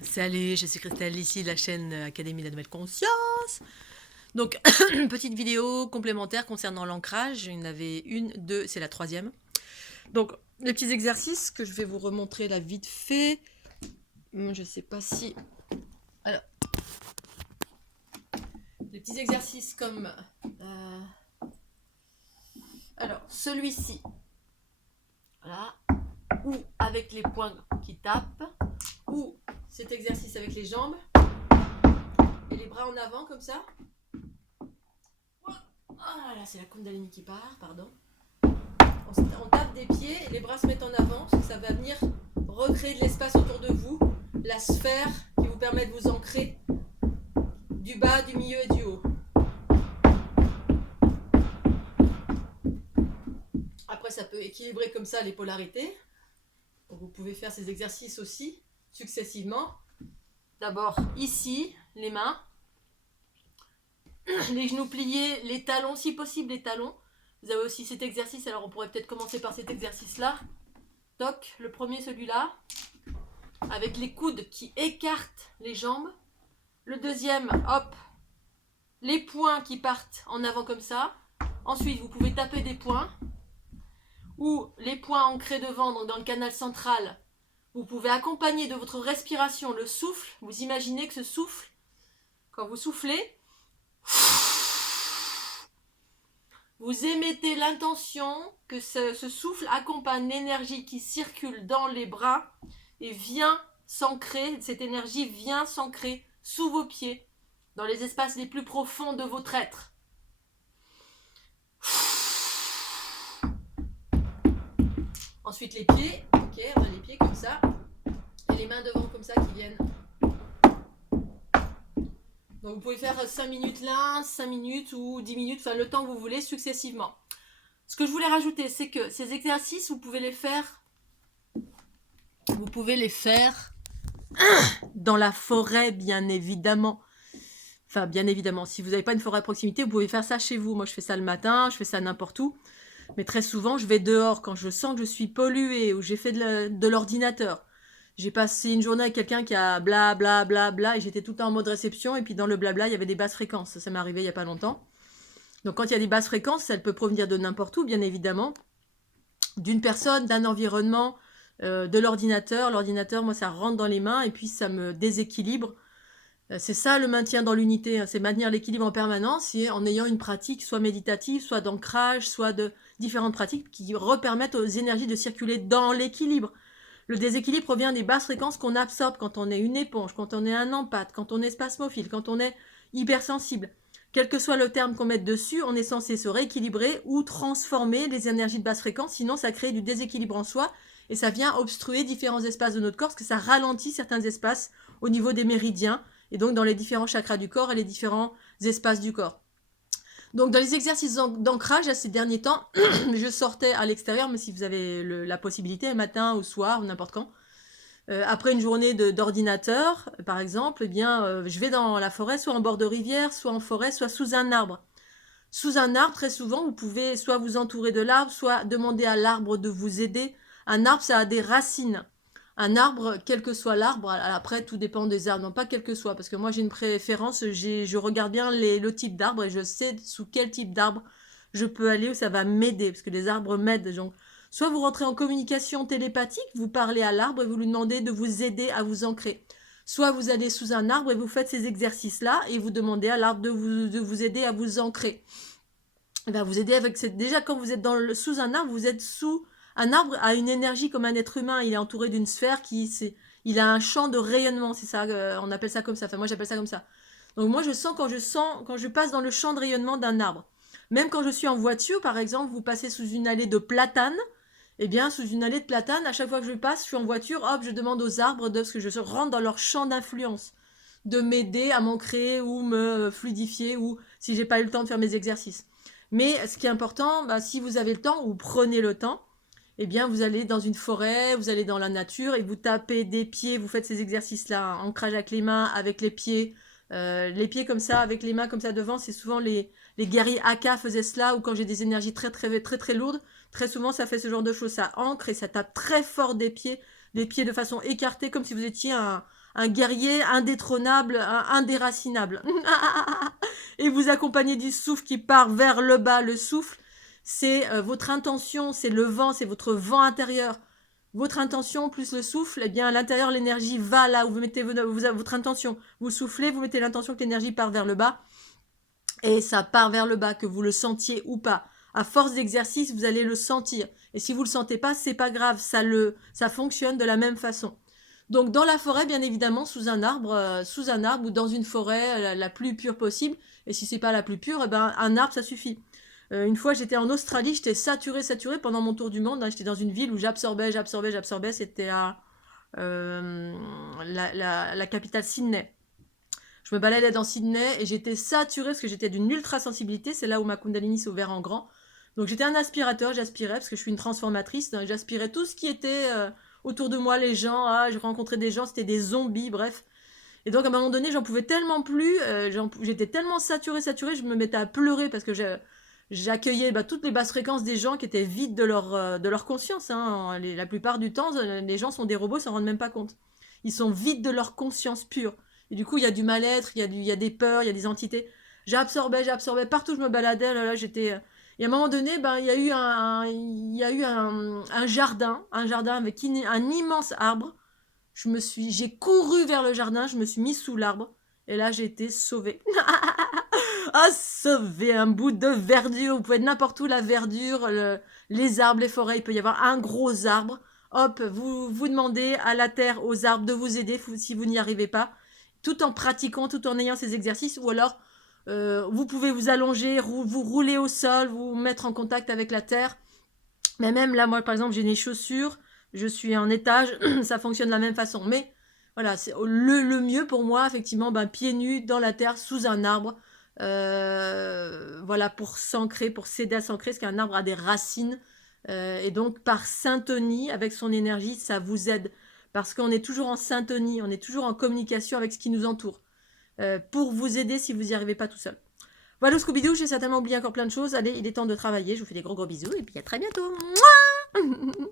Salut, je suis Christelle, ici de la chaîne Académie de la Nouvelle Conscience. Donc, une petite vidéo complémentaire concernant l'ancrage. Il y en avait une, deux, c'est la troisième. Donc, les petits exercices que je vais vous remontrer là vite fait. Je sais pas si... Alors, les petits exercices comme... Alors, celui-ci. Voilà. Ou avec les poings qui tapent. Ou cet exercice avec les jambes. Et les bras en avant comme ça. Ah là, c'est la Kundalini qui part, pardon. On tape des pieds et les bras se mettent en avant, parce que ça va venir recréer de l'espace autour de vous, la sphère qui vous permet de vous ancrer du bas, du milieu et du haut. Après, ça peut équilibrer comme ça les polarités. Donc, vous pouvez faire ces exercices aussi successivement. D'abord ici, les mains, les genoux pliés, les talons, si possible les talons. Vous avez aussi cet exercice, alors on pourrait peut-être commencer par cet exercice-là. Toc, le premier celui-là, avec les coudes qui écartent les jambes. Le deuxième, hop, les poings qui partent en avant comme ça. Ensuite, vous pouvez taper des poings. Ou les poings ancrés devant, donc dans le canal central. Vous pouvez accompagner de votre respiration le souffle. Vous imaginez que ce souffle, quand vous soufflez, vous émettez l'intention que ce souffle accompagne l'énergie qui circule dans les bras et vient s'ancrer, cette énergie vient s'ancrer sous vos pieds, dans les espaces les plus profonds de votre être. Ensuite les pieds, ok, on a les pieds comme ça, et les mains devant comme ça qui viennent. Donc vous pouvez faire 5 minutes là, 5 minutes ou 10 minutes, enfin le temps que vous voulez successivement. Ce que je voulais rajouter, c'est que ces exercices, vous pouvez les faire dans la forêt, bien évidemment. Enfin, bien évidemment, si vous n'avez pas une forêt à proximité, vous pouvez faire ça chez vous. Moi, je fais ça le matin, je fais ça n'importe où. Mais très souvent, je vais dehors quand je sens que je suis polluée ou j'ai fait de l'ordinateur. J'ai passé une journée avec quelqu'un qui a bla bla bla bla et j'étais tout le temps en mode réception et puis dans le blabla, il y avait des basses fréquences. Ça m'est arrivé il n'y a pas longtemps. Donc quand il y a des basses fréquences, ça peut provenir de n'importe où, bien évidemment. D'une personne, d'un environnement, de l'ordinateur. L'ordinateur, moi, ça rentre dans les mains et puis ça me déséquilibre. C'est ça le maintien dans l'unité, hein, c'est maintenir l'équilibre en permanence et en ayant une pratique soit méditative, soit d'ancrage, soit de différentes pratiques qui permettent aux énergies de circuler dans l'équilibre. Le déséquilibre provient des basses fréquences qu'on absorbe quand on est une éponge, quand on est un empathe, quand on est spasmophile, quand on est hypersensible. Quel que soit le terme qu'on mette dessus, on est censé se rééquilibrer ou transformer les énergies de basse fréquence, sinon ça crée du déséquilibre en soi et ça vient obstruer différents espaces de notre corps parce que ça ralentit certains espaces au niveau des méridiens et donc dans les différents chakras du corps et les différents espaces du corps. Donc dans les exercices d'ancrage, à ces derniers temps, je sortais à l'extérieur, mais si vous avez la possibilité, le matin ou soir ou n'importe quand, après une journée d'ordinateur, par exemple, eh bien, je vais dans la forêt, soit en bord de rivière, soit en forêt, soit sous un arbre. Sous un arbre, très souvent, vous pouvez soit vous entourer de l'arbre, soit demander à l'arbre de vous aider. Un arbre, ça a des racines. Un arbre, quel que soit l'arbre, après tout dépend des arbres, non pas quel que soit, parce que moi j'ai une préférence, je regarde bien le type d'arbre et je sais sous quel type d'arbre je peux aller où ça va m'aider, parce que les arbres m'aident. Donc, soit vous rentrez en communication télépathique, vous parlez à l'arbre et vous lui demandez de vous aider à vous ancrer. Soit vous allez sous un arbre et vous faites ces exercices-là et vous demandez à l'arbre de vous aider à vous ancrer. Et bien, vous aider avec déjà quand vous êtes sous un arbre, vous êtes sous un arbre a une énergie comme un être humain. Il est entouré d'une sphère il a un champ de rayonnement. C'est ça, on appelle ça comme ça. Enfin, moi, j'appelle ça comme ça. Donc moi, je sens quand je passe dans le champ de rayonnement d'un arbre. Même quand je suis en voiture, par exemple, vous passez sous une allée de platanes. Eh bien, sous une allée de platanes, à chaque fois que je passe, je suis en voiture, hop, je demande aux arbres de ce que je rentre dans leur champ d'influence, de m'aider à m'ancrer ou me fluidifier ou si j'ai pas eu le temps de faire mes exercices. Mais ce qui est important, bah, si vous avez le temps ou prenez le temps, eh bien vous allez dans une forêt, vous allez dans la nature et vous tapez des pieds, vous faites ces exercices-là, hein, ancrage avec les mains, avec les pieds comme ça, avec les mains comme ça devant, c'est souvent les guerriers Aka faisaient cela, ou quand j'ai des énergies très très très très lourdes, très souvent ça fait ce genre de choses, ça ancre et ça tape très fort des pieds de façon écartée, comme si vous étiez un guerrier indétrônable, indéracinable. Et vous accompagnez du souffle qui part vers le bas. Le souffle, c'est votre intention, c'est le vent, c'est votre vent intérieur. Votre intention plus le souffle, eh bien à l'intérieur l'énergie va là où vous mettez votre intention. Vous soufflez, vous mettez l'intention que l'énergie part vers le bas. Et ça part vers le bas, que vous le sentiez ou pas. À force d'exercice, vous allez le sentir. Et si vous le sentez pas, c'est pas grave, ça fonctionne de la même façon. Donc dans la forêt, bien évidemment, sous un arbre ou dans une forêt la plus pure possible. Et si c'est pas la plus pure, eh ben un arbre ça suffit. Une fois, j'étais en Australie, j'étais saturée pendant mon tour du monde. Hein, j'étais dans une ville où j'absorbais. C'était la capitale Sydney. Je me baladais dans Sydney et j'étais saturée parce que j'étais d'une ultra sensibilité. C'est là où ma Kundalini s'est ouverte en grand. Donc j'étais un aspirateur, j'aspirais parce que je suis une transformatrice. Donc, j'aspirais tout ce qui était autour de moi, les gens. Je rencontrais des gens, c'était des zombies, bref. Et donc à un moment donné, j'en pouvais tellement plus. J'étais tellement saturée, je me mettais à pleurer parce que j'accueillais toutes les basses fréquences des gens qui étaient vides de leur conscience. Hein. La plupart du temps, les gens sont des robots, ils s'en rendent même pas compte. Ils sont vides de leur conscience pure. Et du coup, il y a du mal-être, il y a des peurs, il y a des entités. J'absorbais. Partout où je me baladais, j'étais... Et à un moment donné, il y a eu un jardin avec un immense arbre. J'ai couru vers le jardin, je me suis mise sous l'arbre. Et là, j'ai été sauvée. Sauver un bout de verdure. Vous pouvez être n'importe où, la verdure, les arbres, les forêts. Il peut y avoir un gros arbre. Hop, vous demandez à la terre, aux arbres de vous aider si vous n'y arrivez pas. Tout en pratiquant, tout en ayant ces exercices. Ou alors, vous pouvez vous allonger, vous rouler au sol, vous mettre en contact avec la terre. Mais même là, moi, par exemple, j'ai des chaussures. Je suis en étage. Ça fonctionne de la même façon. Mais voilà, c'est le mieux pour moi, effectivement, pieds nus dans la terre, sous un arbre. Voilà, pour s'ancrer, pour s'aider à s'ancrer, parce qu'un arbre a des racines. Et donc, par syntonie avec son énergie, ça vous aide. Parce qu'on est toujours en syntonie, on est toujours en communication avec ce qui nous entoure. Pour vous aider si vous n'y arrivez pas tout seul. Voilà, Scooby-Doo, j'ai certainement oublié encore plein de choses. Allez, il est temps de travailler. Je vous fais des gros bisous et puis à très bientôt. Mouah